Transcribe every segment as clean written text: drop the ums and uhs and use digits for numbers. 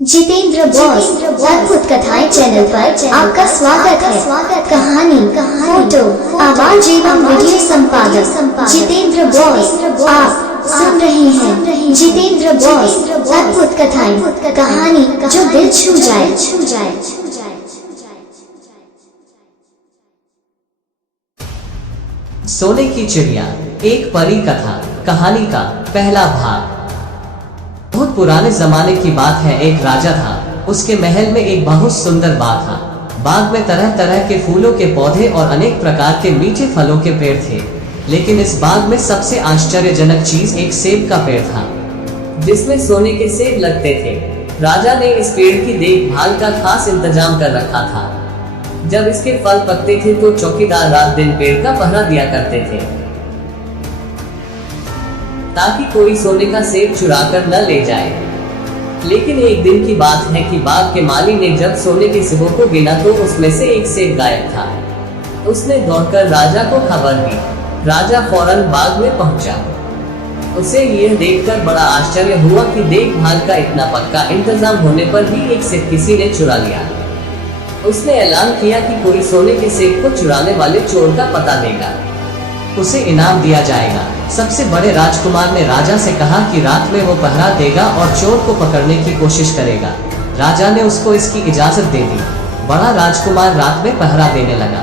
Jitendra boss अद्भुत कथाएं channel पर आपका स्वागत है। कहानी, फोटो, आवाज एवं वीडियो संपादक जितेंद्र बॉस। आप सुन रहे हैं जितेंद्र बॉस अद्भुत कथाएं, कहानी जो दिल छू जाए। सोने की चिड़िया, एक परी कथा कहानी का पहला भाग। बहुत पुराने जमाने की बात है। एक राजा था। उसके महल में एक बहुत सुंदर बाग था। बाग में तरह तरह के फूलों के पौधे और अनेक प्रकार के मीठे फलों के पेड़ थे। लेकिन इस बाग में सबसे आश्चर्यजनक चीज एक सेब का पेड़ था, जिसमें सोने के सेब लगते थे। राजा ने इस पेड़ की देखभाल का खास इंतजाम कर रखा था। जब इसके फल पकते थे तो चौकीदार रात दिन पेड़ का पहरा दिया करते थे, ताकि कोई सोने का सेब चुराकर न ले जाए। लेकिन एक दिन की बात है कि बाग के माली ने जब सोने के सेबों को गिना तो उसमें से एक सेब गायब था। उसने दौड़कर राजा को खबर दी। राजा फौरन बाग में पहुंचा। उसे यह देखकर बड़ा आश्चर्य हुआ कि देखभाल का इतना पक्का इंतजाम होने पर भी एक सेब किसी ने चुरा लिया। उसने ऐलान किया कि कोई सोने के सेब को चुराने वाले चोर का पता देगा, उसे इनाम दिया जाएगा। सबसे बड़े राजकुमार ने राजा से कहा कि रात में वो पहरा देगा और चोर को पकड़ने की कोशिश करेगा। राजा ने उसको इसकी इजाजत दे दी। बड़ा राजकुमार रात में पहरा देने लगा,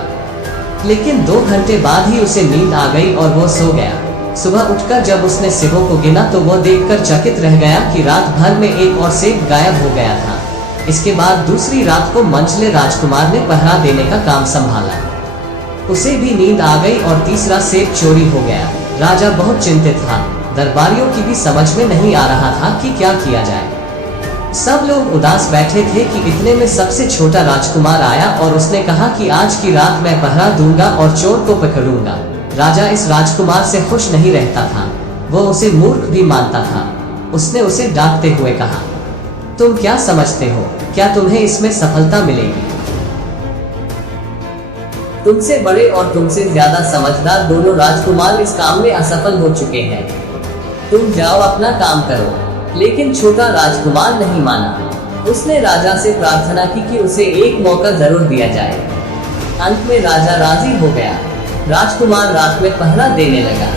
लेकिन 2 घंटे बाद ही उसे नींद आ गई और वो सो गया। सुबह उठकर जब उसने सेबों को गिना तो वो देखकर चकित रह गया कि रात भर में एक और सेब गायब हो गया था। इसके बाद दूसरी रात को मंझले राजकुमार ने पहरा देने का काम संभाला। उसे भी नींद आ गई और तीसरा सेब चोरी हो गया। राजा बहुत चिंतित था। दरबारियों की भी समझ में नहीं आ रहा था कि क्या किया जाए। सब लोग उदास बैठे थे कि इतने में सबसे छोटा राजकुमार आया और उसने कहा कि आज की रात मैं पहरा दूंगा और चोर को पकड़ूंगा। राजा इस राजकुमार से खुश नहीं रहता था। वो उसे मूर्ख भी मानता था। उसने उसे डांटते हुए कहा, तुम क्या समझते हो, क्या तुम्हें इसमें सफलता मिलेगी? तुमसे बड़े और तुमसे ज्यादा समझदार दोनों राजकुमार इस काम में असफल हो चुके हैं। तुम जाओ अपना काम करो। लेकिन छोटा राजकुमार नहीं माना। उसने राजा से प्रार्थना की कि उसे एक मौका जरूर दिया जाए। अंत में राजा राजी हो गया। राजकुमार रात में पहरा देने लगा।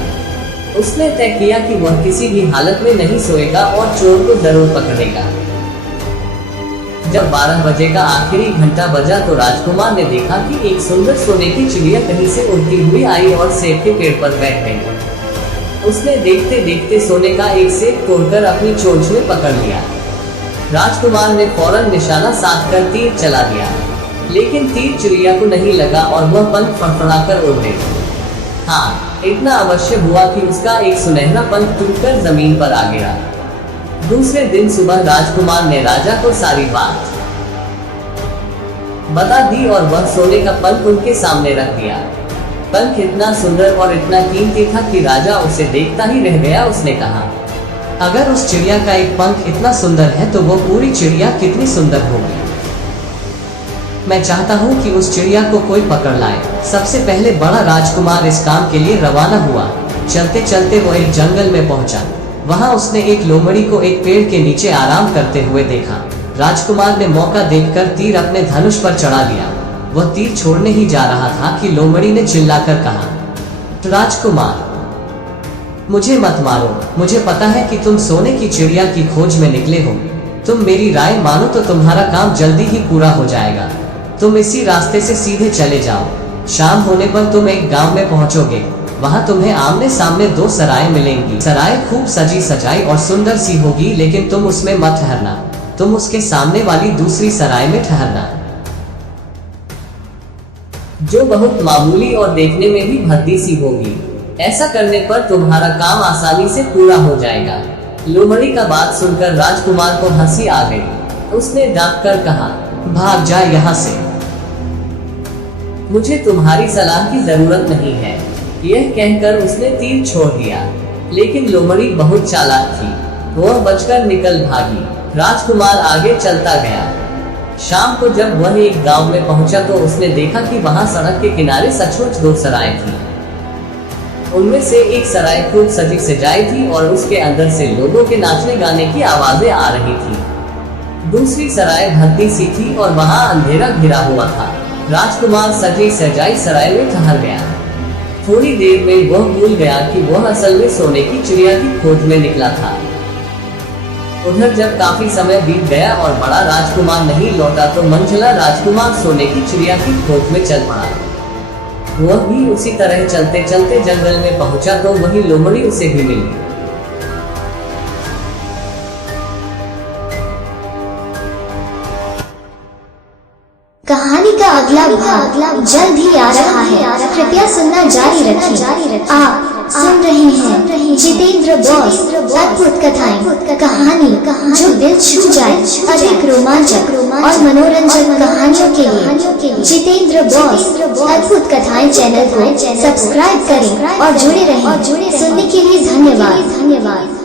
उसने तय किया कि वह किसी भी हालत में नहीं सोएगा और चोर को जरूर पकड़ेगा। जब 12 बजे का आखिरी घंटा बजा तो राजकुमार ने देखा कि एक सुंदर सोने की चिड़िया कहीं से उड़ती हुई आई और सेब के पेड़ पर बैठ गई। उसने देखते देखते सोने का एक सेब तोड़कर अपनी चोंच में पकड़ लिया। राजकुमार ने फौरन निशाना साधकर तीर चला दिया, लेकिन तीर चिड़िया को नहीं लगा और वह पंख फड़फड़ाकर उड़ गई। हाँ, इतना अवश्य हुआ कि उसका एक सुनहरा पंख टूटकर जमीन पर आ गिरा। दूसरे दिन सुबह राजकुमार ने राजा को सारी बात बता दी और वह सोने का पंख उनके सामने रख दिया। पंख इतना सुंदर और इतना कीमती था कि राजा उसे देखता ही रह गया। उसने कहा, अगर उस चिड़िया का एक पंख इतना सुंदर है तो वो पूरी चिड़िया कितनी सुंदर होगी। मैं चाहता हूँ कि उस चिड़िया को कोई पकड़ लाए। सबसे पहले बड़ा राजकुमार इस काम के लिए रवाना हुआ। चलते चलते वो एक जंगल में पहुंचा। वहां उसने एक लोमड़ी को एक पेड़ के नीचे आराम करते हुए देखा। राजकुमार ने मौका देखकर तीर अपने धनुष पर चढ़ा लिया। वह तीर छोड़ने ही जा रहा था कि लोमड़ी ने चिल्लाकर कहा, राजकुमार, मुझे मत मारो। मुझे पता है कि तुम सोने की चिड़िया की खोज में निकले हो। तुम मेरी राय मानो तो तुम्हारा काम जल्दी ही पूरा हो जाएगा। तुम इसी रास्ते से सीधे चले जाओ। शाम होने पर तुम एक गांव में पहुंचोगे। वहां तुम्हें आमने सामने 2 सराय मिलेंगी। सराय खूब सजी सजाई और सुंदर सी होगी, लेकिन तुम उसमें मत ठहरना। तुम उसके सामने वाली दूसरी सराय में ठहरना, जो बहुत मामूली और देखने में भी भद्दी सी होगी। ऐसा करने पर तुम्हारा काम आसानी से पूरा हो जाएगा। लोमड़ी का बात सुनकर राजकुमार को हंसी आ गई। उसने डांट कर कहा, भाग जा यहाँ से। मुझे तुम्हारी सलाह की जरूरत नहीं है। यह कहकर उसने तीर छोड़ दिया। लेकिन लोमड़ी बहुत चालाक थी। वह बचकर निकल भागी। राजकुमार आगे चलता गया। शाम को जब वह एक गांव में पहुंचा तो उसने देखा कि वहां सड़क के किनारे सचमुच 2 सराय थी। उनमें से एक सराय खूब सजी सजाई थी और उसके अंदर से लोगों के नाचने गाने की आवाजें आ रही थी। दूसरी सराय भर्ती सी थी और वहाँ अंधेरा घिरा हुआ था। राजकुमार सजी सजाई सराय में ठहर गया। थोड़ी देर में वह भूल गया कि वह असल में सोने की चिड़िया की खोज में निकला था। उधर जब काफी समय बीत गया और बड़ा राजकुमार नहीं लौटा तो मंझला राजकुमार सोने की चिड़िया की खोज में चल पड़ा। वह भी उसी तरह चलते चलते जंगल में पहुंचा तो वही लोमड़ी उसे भी मिली। कहानी का अगला भाग जल्द ही आ रहा है, कृपया सुनना जारी रखें। आप सुन रहे हैं जितेंद्र बॉस अद्भुत कथाएं, कहानी जो दिल छू जाए। अधिक रोमांचक और मनोरंजक कहानियों के लिए जितेंद्र बॉस अद्भुत कथाएं चैनल को सब्सक्राइब करें और जुड़े रहें। सुनने के लिए धन्यवाद।